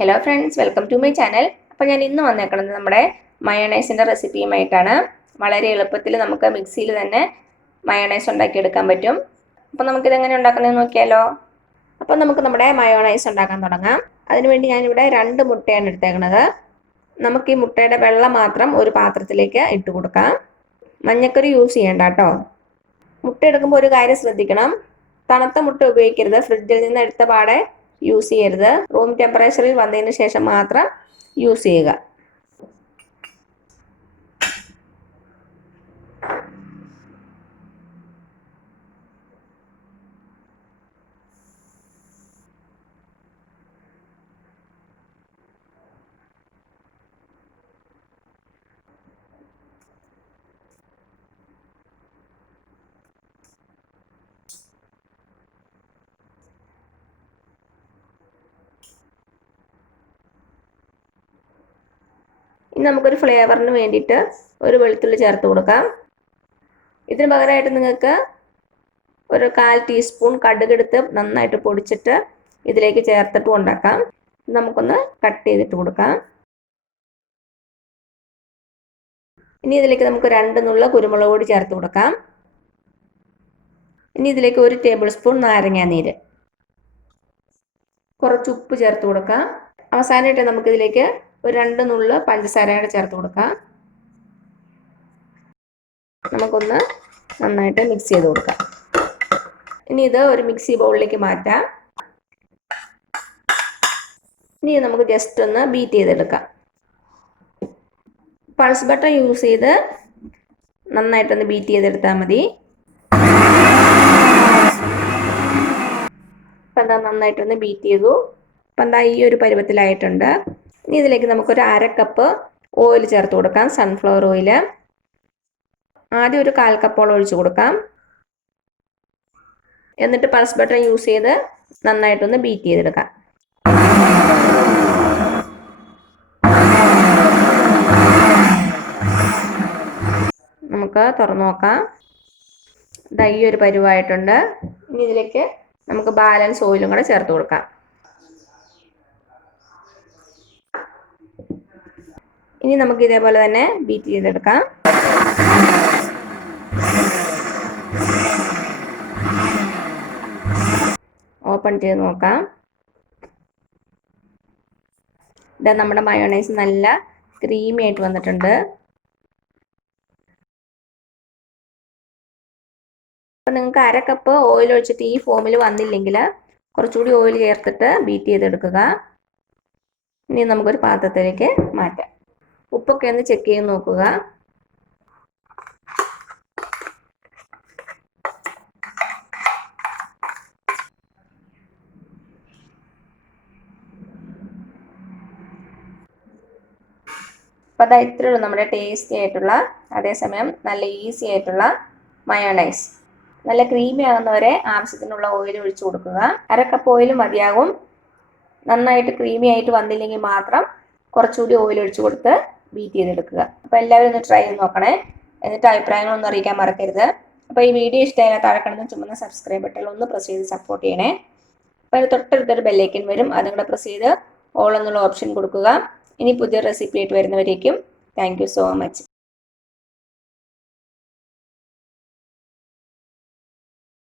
Hello friends, welcome to my channel. അപ്പോൾ ഞാൻ ഇന്ന് വന്നേക്കുന്നത് നമ്മുടെ മയോണൈസിൻ്റെ റെസിപ്പിയുമായിട്ടാണ്. വളരെ എളുപ്പത്തിൽ നമുക്ക് മിക്സിയിൽ തന്നെ മയോണൈസ് ഉണ്ടാക്കിയെടുക്കാൻ പറ്റും. അപ്പോൾ നമുക്കിതെങ്ങനെ ഉണ്ടാക്കുന്നതെന്ന് നോക്കിയാലോ. അപ്പോൾ നമുക്ക് നമ്മുടെ മയോണൈസ് ഉണ്ടാക്കാൻ തുടങ്ങാം. അതിനുവേണ്ടി ഞാനിവിടെ 2 മുട്ടയാണ് എടുത്തേക്കുന്നത്. നമുക്ക് ഈ മുട്ടയുടെ വെള്ളം മാത്രം ഒരു പാത്രത്തിലേക്ക് ഇട്ട് കൊടുക്കാം. മഞ്ഞക്കറി യൂസ് ചെയ്യണ്ട കേട്ടോ. മുട്ട എടുക്കുമ്പോൾ ഒരു കാര്യം ശ്രദ്ധിക്കണം, തണുത്ത മുട്ട ഉപയോഗിക്കരുത്. ഫ്രിഡ്ജിൽ നിന്ന് എടുത്ത പാടെ യൂസ് ചെയ്യരുത്. റൂം ടെമ്പറേച്ചറിൽ വന്നതിന് ശേഷം മാത്രം യൂസ് ചെയ്യുക. ഇനി നമുക്കൊരു ഫ്ലേവറിന് വേണ്ടിയിട്ട് ഒരു വെളുത്തുള്ളി ചേർത്ത് കൊടുക്കാം. ഇതിന് പകരമായിട്ട് നിങ്ങൾക്ക് ഒരു 1/4 ടീസ്പൂൺ കടുകെടുത്ത് നന്നായിട്ട് പൊടിച്ചിട്ട് ഇതിലേക്ക് ചേർത്തിട്ട് ഉണ്ടാക്കാം. നമുക്കൊന്ന് കട്ട് ചെയ്തിട്ട് കൊടുക്കാം. ഇനി ഇതിലേക്ക് നമുക്ക് 2 നുള്ള കുരുമുളക് പൊടി ചേർത്ത് കൊടുക്കാം. ഇനി ഇതിലേക്ക് 1 ടേബിൾ സ്പൂൺ നാരങ്ങാനീര്, കുറച്ച് ഉപ്പ് ചേർത്ത് കൊടുക്കാം. അവസാനമായിട്ട് നമുക്കിതിലേക്ക് ഒരു 2 നുള്ള പഞ്ചസാരയുടെ ചേർത്ത് കൊടുക്കാം. നമുക്കൊന്ന് നന്നായിട്ട് മിക്സ് ചെയ്ത് കൊടുക്കാം. ഇനി ഇത് ഒരു മിക്സി ബൗളിലേക്ക് മാറ്റാം. ഇനി നമുക്ക് ജസ്റ്റ് ഒന്ന് ബീറ്റ് ചെയ്തെടുക്കാം. പൾസ് ബട്ടർ യൂസ് ചെയ്ത് നന്നായിട്ടൊന്ന് ബീറ്റ് ചെയ്തെടുത്താൽ മതി. അപ്പം എന്താ നന്നായിട്ടൊന്ന് ബീറ്റ് ചെയ്തു. അപ്പം എന്താ ഈ ഒരു പരുവത്തിലായിട്ടുണ്ട്. ഇനി ഇതിലേക്ക് നമുക്കൊരു 1/2 കപ്പ് ഓയിൽ ചേർത്ത് കൊടുക്കാം, സൺഫ്ലവർ ഓയിൽ. ആദ്യം ഒരു 1/4 കപ്പോളം ഒഴിച്ചു കൊടുക്കാം. എന്നിട്ട് പൾസ് ബട്ടർ യൂസ് ചെയ്ത് നന്നായിട്ടൊന്ന് ബീറ്റ് ചെയ്തെടുക്കാം. നമുക്ക് തുറന്നു നോക്കാം. ഇതാ ഈ ഒരു പരുവായിട്ടുണ്ട്. ഇനി ഇതിലേക്ക് നമുക്ക് ബാലൻസ് ഓയിലും കൂടെ ചേർത്ത് കൊടുക്കാം. ഇനി നമുക്ക് ഇതേപോലെ തന്നെ ബീറ്റ് ചെയ്തെടുക്കാം. ഓപ്പൺ ചെയ്ത് നോക്കാം. ഇതാ നമ്മുടെ മയോണൈസ് നല്ല ക്രീമി ആയിട്ട് വന്നിട്ടുണ്ട്. അപ്പം നിങ്ങൾക്ക് 1/2 കപ്പ് ഓയിൽ ഒഴിച്ചിട്ട് ഈ ഫോമിൽ വന്നില്ലെങ്കിൽ കുറച്ചുകൂടി ഓയിൽ ചേർത്തിട്ട് ബീറ്റ് ചെയ്തെടുക്കുക. ഇനി നമുക്കൊരു പാത്രത്തിലേക്ക് മാറ്റാം. ഉപ്പൊക്കെ ഒന്ന് ചെക്ക് ചെയ്ത് നോക്കുക. അപ്പോൾ അതാ ഇത്രയേ ഉള്ളൂ നമ്മുടെ ടേസ്റ്റി ആയിട്ടുള്ള, അതേസമയം നല്ല ഈസി ആയിട്ടുള്ള മയോണൈസ്. നല്ല ക്രീമി ആകുന്നവരെ ആവശ്യത്തിനുള്ള ഓയിൽ ഒഴിച്ചു കൊടുക്കുക. 1/2 കപ്പ് ഓയിൽ മതിയാകും. നന്നായിട്ട് ക്രീമി ആയിട്ട് വന്നില്ലെങ്കിൽ മാത്രം കുറച്ചുകൂടി ഓയിൽ ഒഴിച്ചു കൊടുത്ത് ബീറ്റ് ചെയ്തെടുക്കുക. അപ്പോൾ എല്ലാവരും ഒന്ന് ട്രൈ ചെയ്ത് നോക്കണേ. എന്നിട്ട് അഭിപ്രായങ്ങളൊന്നും അറിയിക്കാൻ മറക്കരുത്. അപ്പോൾ ഈ വീഡിയോ ഇഷ്ടമായാൽ താഴെ കാണുന്ന ചുമന്ന സബ്സ്ക്രൈബ് ബട്ടൺ ഒന്ന് പ്രസ് ചെയ്ത് സപ്പോർട്ട് ചെയ്യണേ. അപ്പോൾ അതിന് തൊട്ടടുത്തൊരു ബെല്ലൈക്കൻ വരും, അതും കൂടെ പ്രസ് ചെയ്ത് ഓൾ എന്നുള്ള ഓപ്ഷൻ കൊടുക്കുക. ഇനി പുതിയ റെസിപ്പി ആയിട്ട് വരുന്നവരേക്കും താങ്ക് യു സോ മച്ച്.